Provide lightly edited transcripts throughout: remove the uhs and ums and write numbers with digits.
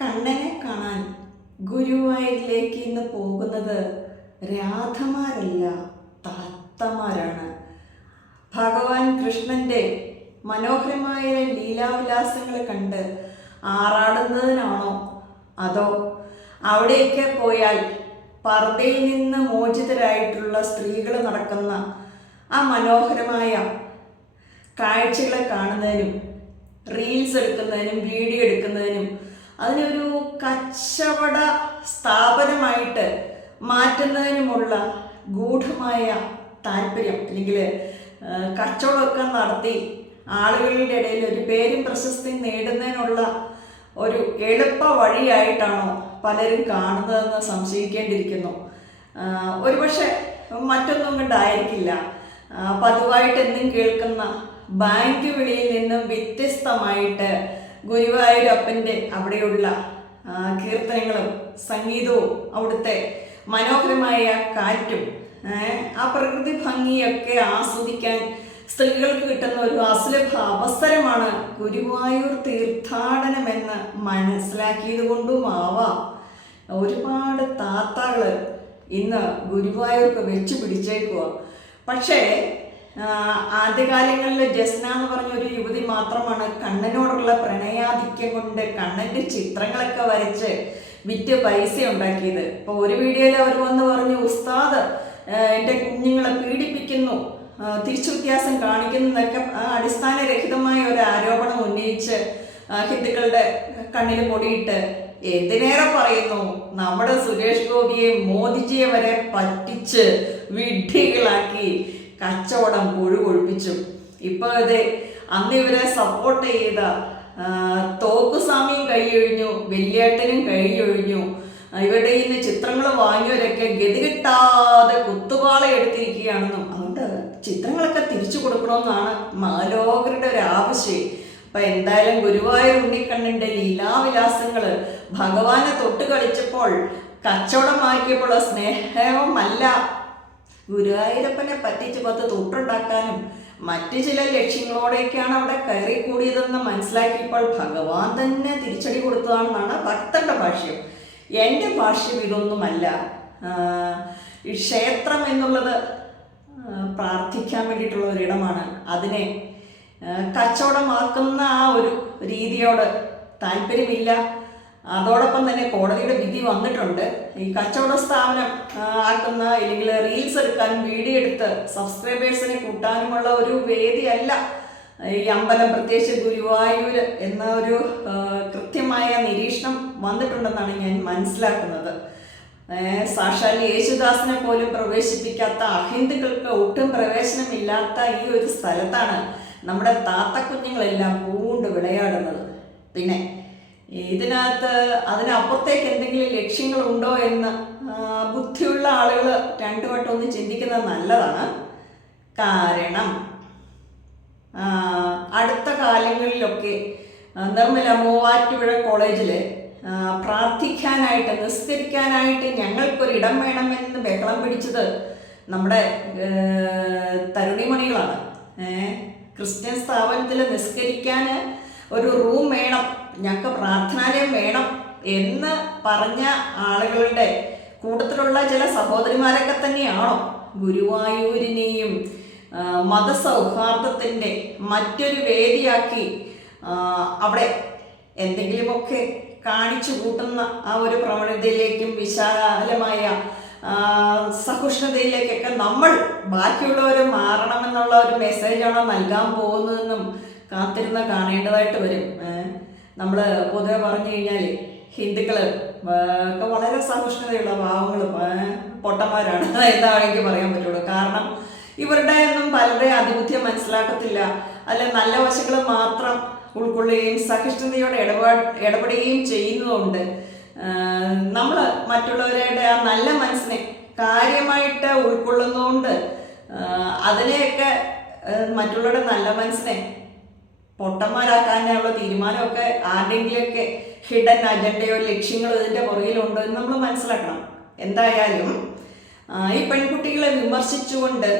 കണ്ണനെ കാണാൻ ഗുരുവായൂരിലേക്ക് ഇന്ന് പോകുന്നത് രാധമാരല്ല, താത്തമാരാണ്. ഭഗവാൻ കൃഷ്ണന്റെ മനോഹരമായ ലീലാവിലാസങ്ങൾ കണ്ട് ആറാടുന്നതിനാണോ, അതോ അവിടേക്ക് പോയാൽ പർദ്ദയിൽ നിന്ന് മോചിതരായിട്ടുള്ള സ്ത്രീകൾ നടക്കുന്ന ആ മനോഹരമായ കാഴ്ചകളെ കാണുന്നതിനും റീൽസ് എടുക്കുന്നതിനും വീഡിയോ എടുക്കുന്നതിനും അതിനൊരു കച്ചവട സ്ഥാപനമായിട്ട് മാറ്റുന്നതിനുമുള്ള ഗൂഢമായ താല്പര്യം, അല്ലെങ്കിൽ കച്ചവടമൊക്കെ നടത്തി ആളുകളുടെ ഇടയിൽ ഒരു പേരും പ്രശസ്തിയും നേടുന്നതിനുള്ള ഒരു എളുപ്പ വഴിയായിട്ടാണോ പലരും കാണുന്നതെന്ന് സംശയിക്കേണ്ടിയിരിക്കുന്നു. ഒരുപക്ഷെ മറ്റൊന്നും കൊണ്ടായിരിക്കില്ല, പതിവായിട്ട് എന്നും കേൾക്കുന്ന ബാങ്ക് വിളിയിൽ നിന്നും വ്യത്യസ്തമായിട്ട് ഗുരുവായൂരപ്പൻ്റെ അവിടെയുള്ള കീർത്തനങ്ങളും സംഗീതവും അവിടുത്തെ മനോഹരമായ കാറ്റും ആ പ്രകൃതി ഭംഗിയൊക്കെ ആസ്വദിക്കാൻ സ്ത്രീകൾക്ക് കിട്ടുന്ന ഒരു അസുലഭ അവസരമാണ് ഗുരുവായൂർ തീർത്ഥാടനമെന്ന് മനസ്സിലാക്കിയത് കൊണ്ടുമാവാം ഒരുപാട് താത്തകൾ ഇന്ന് ഗുരുവായൂർക്ക് വെച്ച് പിടിച്ചേക്കുക. പക്ഷേ ആദ്യകാലങ്ങളിൽ ജസ്ന എന്ന് പറഞ്ഞൊരു യുവതി മാത്രമാണ് കണ്ണനോടുള്ള പ്രണയാധിക്യം കൊണ്ട് കണ്ണൻ്റെ ചിത്രങ്ങളൊക്കെ വരച്ച് വിറ്റ് പൈസ ഉണ്ടാക്കിയത്. ഇപ്പോൾ ഒരു വീഡിയോയിൽ അവർ വന്ന് പറഞ്ഞു, ഉസ്താദ് എൻ്റെ കുഞ്ഞുങ്ങളെ പീഡിപ്പിക്കുന്നു, തിരിച്ചു വ്യത്യാസം കാണിക്കുന്നു എന്നൊക്കെ അടിസ്ഥാനരഹിതമായ ഒരു ആരോപണം ഉന്നയിച്ച് ഹിന്ദുക്കളുടെ കണ്ണിൽ പൊടിയിട്ട് എന്തിനേറെ പറയുന്നു, നമ്മുടെ സുരേഷ് ഗോപിയെ മോദിജിയെ വരെ പറ്റിച്ച് വിഡ്ഢികളാക്കി കച്ചവടം കൊഴുകൊഴിപ്പിച്ചു. ഇപ്പോൾ അതെ, അന്ന് ഇവരെ സപ്പോർട്ട് ചെയ്ത തോക്കുസ്വാമിയും കൈയൊഴിഞ്ഞു, വെല്ലേട്ടനും കൈയൊഴിഞ്ഞു. ഇവരുടെ ഇന്ന് ചിത്രങ്ങൾ വാങ്ങിയവരൊക്കെ ഗതി കിട്ടാതെ കുത്തുപാള എടുത്തിരിക്കുകയാണെന്നും അതുകൊണ്ട് ചിത്രങ്ങളൊക്കെ തിരിച്ചു കൊടുക്കണമെന്നാണ് മാലോകരുടെ ഒരു ആവശ്യം. അപ്പം എന്തായാലും ഗുരുവായൂർ ഉണ്ണിക്കണ്ണൻ്റെ ലീലാവിലാസങ്ങൾ ഭഗവാനെ തൊട്ട് കളിച്ചപ്പോൾ കച്ചവടമാക്കിയപ്പോൾ സ്നേഹമല്ല, ഗുരുവായൂരപ്പനെ പറ്റിച്ച് 10 തൊട്ടുണ്ടാക്കാനും മറ്റു ചില ലക്ഷ്യങ്ങളോടെയൊക്കെയാണ് അവിടെ കയറി കൂടിയതെന്ന് മനസ്സിലാക്കിയപ്പോൾ ഭഗവാൻ തന്നെ തിരിച്ചടി കൊടുത്തതാണെന്നാണ് ഭക്തന്റെ ഭാഷ്യം. എൻ്റെ ഭാഷ്യം ഇതൊന്നുമല്ല. ഈ ക്ഷേത്രം എന്നുള്ളത് പ്രാർത്ഥിക്കാൻ വേണ്ടിയിട്ടുള്ള ഒരിടമാണ്. അതിനെ കച്ചവടമാക്കുന്ന ആ ഒരു രീതിയോട് താല്പര്യമില്ല. അതോടൊപ്പം തന്നെ കോടതിയുടെ വിധി വന്നിട്ടുണ്ട്. ഈ കച്ചവട സ്ഥാപനം ആക്കുന്ന, അല്ലെങ്കിൽ റീൽസ് എടുക്കാനും വീഡിയോ എടുത്ത് സബ്സ്ക്രൈബേഴ്സിനെ കൂട്ടാനുമുള്ള ഒരു വേദിയല്ല ഈ അമ്പലം, പ്രത്യേകിച്ച് ഗുരുവായൂർ എന്ന ഒരു കൃത്യമായ നിരീക്ഷണം വന്നിട്ടുണ്ടെന്നാണ് ഞാൻ മനസ്സിലാക്കുന്നത്. സാക്ഷാൽ യേശുദാസിനെ പോലും പ്രവേശിപ്പിക്കാത്ത, അഹിന്ദുക്കൾക്ക് ഒട്ടും പ്രവേശനമില്ലാത്ത ഈ ഒരു സ്ഥലത്താണ് നമ്മുടെ താത്തക്കുഞ്ഞുങ്ങളെല്ലാം പൂണ്ട് വിളയാടുന്നത്. പിന്നെ ഇതിനകത്ത് അതിനപ്പുറത്തേക്ക് എന്തെങ്കിലും ലക്ഷ്യങ്ങളുണ്ടോ എന്ന് ബുദ്ധിയുള്ള ആളുകൾ 2 വട്ടം ഒന്ന് ചിന്തിക്കുന്നത് നല്ലതാണ്. കാരണം അടുത്ത കാലങ്ങളിലൊക്കെ നിർമ്മല മൂവാറ്റുപുഴ കോളേജിൽ പ്രാർത്ഥിക്കാനായിട്ട്, നിസ്കരിക്കാനായിട്ട് ഞങ്ങൾക്കൊരിടം വേണമെന്ന് ബഹളം പിടിച്ചത് നമ്മുടെ തരുണിമണികളാണ്. ക്രിസ്ത്യൻ സ്ഥാപനത്തിൽ നിസ്കരിക്കാൻ ഒരു റൂം വേണം, ഞങ്ങൾക്ക് പ്രാർത്ഥനാലയം വേണം എന്ന് പറഞ്ഞ ആളുകളുടെ കൂട്ടത്തിലുള്ള ചില സഹോദരിമാരൊക്കെ തന്നെയാണോ ഗുരുവായൂരിനെയും മതസൗഹാർദ്ദത്തിൻ്റെ മറ്റൊരു വേദിയാക്കി അവിടെ എന്തെങ്കിലുമൊക്കെ കാണിച്ചു കൂട്ടുന്ന ആ ഒരു പ്രവണതയിലേക്കും വിശാലമായ സഹിഷ്ണുതയിലേക്കൊക്കെ നമ്മൾ ബാക്കിയുള്ളവർ മാറണമെന്നുള്ള ഒരു മെസ്സേജാണോ നൽകാൻ പോകുന്നതെന്നും കാത്തിരുന്ന് കാണേണ്ടതായിട്ട് വരും. നമ്മൾ പൊതുവെ പറഞ്ഞു കഴിഞ്ഞാൽ ഹിന്ദുക്കൾ ഒക്കെ വളരെ സഹിഷ്ണുതയുള്ള പാവങ്ങളും പൊട്ടന്മാരാണ് എന്നാണ് എനിക്ക് പറയാൻ പറ്റുള്ളൂ. കാരണം ഇവരുടെ ഒന്നും പലരുടെ ആധിപത്യം മനസ്സിലാക്കത്തില്ല, അല്ല നല്ല വശങ്ങൾ മാത്രം ഉൾക്കൊള്ളുകയും സഹിഷ്ണുതയോടെ ഇടപെടുകയും ചെയ്യുന്നതുകൊണ്ട് നമ്മൾ മറ്റുള്ളവരുടെ ആ നല്ല മനസ്സിനെ കാര്യമായിട്ട് ഉൾക്കൊള്ളുന്നതുകൊണ്ട് അതിനെയൊക്കെ മറ്റുള്ളവരുടെ നല്ല മനസ്സിനെ പൊട്ടന്മാരാക്കാനുള്ള തീരുമാനമൊക്കെ ആരുടെയെങ്കിലുമൊക്കെ ഹിഡൻ അജണ്ടയോ ലക്ഷ്യങ്ങളോ ഇതിൻ്റെ പുറകിലുണ്ടോ എന്ന് നമ്മൾ മനസ്സിലാക്കണം. എന്തായാലും ഈ പെൺകുട്ടികളെ വിമർശിച്ചുകൊണ്ട്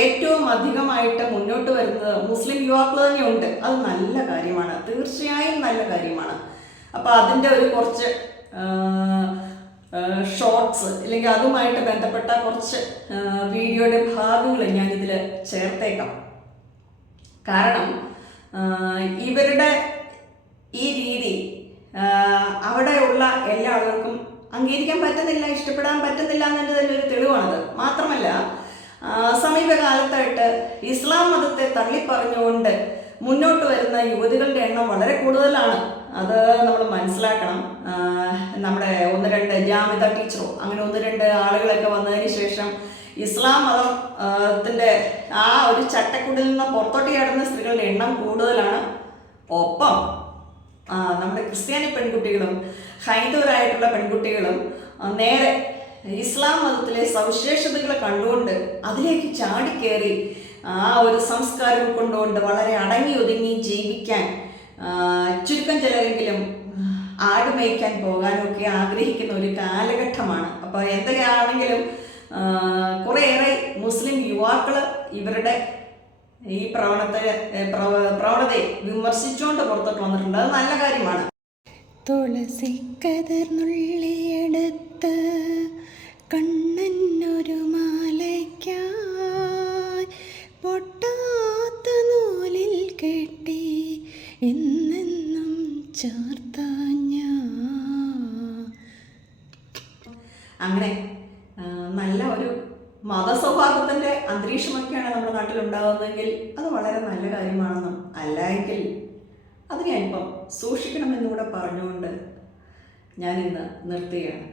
ഏറ്റവും അധികമായിട്ട് മുന്നോട്ട് വരുന്നത് മുസ്ലിം യുവാക്കൾ തന്നെയുണ്ട്. അത് നല്ല കാര്യമാണ്, തീർച്ചയായും നല്ല കാര്യമാണ്. അപ്പോൾ അതിൻ്റെ ഒരു കുറച്ച് ഷോർട്സ് അല്ലെങ്കിൽ അതുമായിട്ട് ബന്ധപ്പെട്ട കുറച്ച് വീഡിയോയുടെ ഭാഗങ്ങൾ ഞാനിതിൽ ചേർത്തേക്കാം. കാരണം ഇവരുടെ ഈ രീതി അവിടെയുള്ള എല്ലാവർക്കും അംഗീകരിക്കാൻ പറ്റുന്നില്ല, ഇഷ്ടപ്പെടാൻ പറ്റുന്നില്ല എന്നതിൻ്റെ തന്നെ ഒരു തെളിവാണത്. മാത്രമല്ല സമീപകാലത്തായിട്ട് ഇസ്ലാം മതത്തെ തള്ളിപ്പറഞ്ഞുകൊണ്ട് മുന്നോട്ട് വരുന്ന യുവതികളുടെ എണ്ണം വളരെ കൂടുതലാണ്. അത് നമ്മൾ മനസ്സിലാക്കണം. നമ്മുടെ 1-2 ജാമിത ടീച്ചറോ അങ്ങനെ 1-2 ആളുകളൊക്കെ വന്നതിന് ശേഷം ഇസ്ലാം മതത്തിൻ്റെ ആ ഒരു ചട്ടക്കൂടിൽ നിന്ന് പുറത്തോട്ട് ചാടുന്ന സ്ത്രീകളുടെ എണ്ണം കൂടുതലാണ്. ഒപ്പം നമ്മുടെ ക്രിസ്ത്യാനി പെൺകുട്ടികളും ഹൈന്ദവരായിട്ടുള്ള പെൺകുട്ടികളും നേരെ ഇസ്ലാം മതത്തിലെ സവിശേഷതകളെ കണ്ടുകൊണ്ട് അതിലേക്ക് ചാടിക്കേറി ആ ഒരു സംസ്കാരം ഉൾക്കൊണ്ടുകൊണ്ട് വളരെ അടങ്ങി ഒതുങ്ങി ജീവിക്കാൻ ചുരുക്കം ചിലരെങ്കിലും ആട് മേയ്ക്കാൻ പോകാനൊക്കെ ആഗ്രഹിക്കുന്ന ഒരു കാലഘട്ടമാണ്. അപ്പോൾ എന്തൊക്കെയാണെങ്കിലും കുറേയേറെ മുസ്ലിം യുവാക്കൾ ഇവരുടെ ഈ പ്രവണതയെ വിമർശിച്ചുകൊണ്ട് പുറത്തോട്ട് വന്നിട്ടുണ്ട്. അത് നല്ല കാര്യമാണ്. തുളസി കതിർന്നുള്ളിയെടുത്ത് കണ്ണനൊരു മാലയ്ക്കായി പൊട്ടാത്ത നൂലിൽ കെട്ടി എന്നെന്നും ചാർത്താഞ്ഞ. അങ്ങനെ നല്ല ഒരു മതസൗഹാർദ്ദത്തിൻ്റെ അന്തരീക്ഷമൊക്കെയാണ് നമ്മുടെ നാട്ടിലുണ്ടാകുന്നതെങ്കിൽ അത് വളരെ നല്ല കാര്യമാണെന്നും അല്ലെങ്കിൽ അതിനെ അല്പം സൂക്ഷിക്കണമെന്നുകൂടെ പറഞ്ഞുകൊണ്ട് ഞാനിന്ന് നിർത്തുകയാണ്.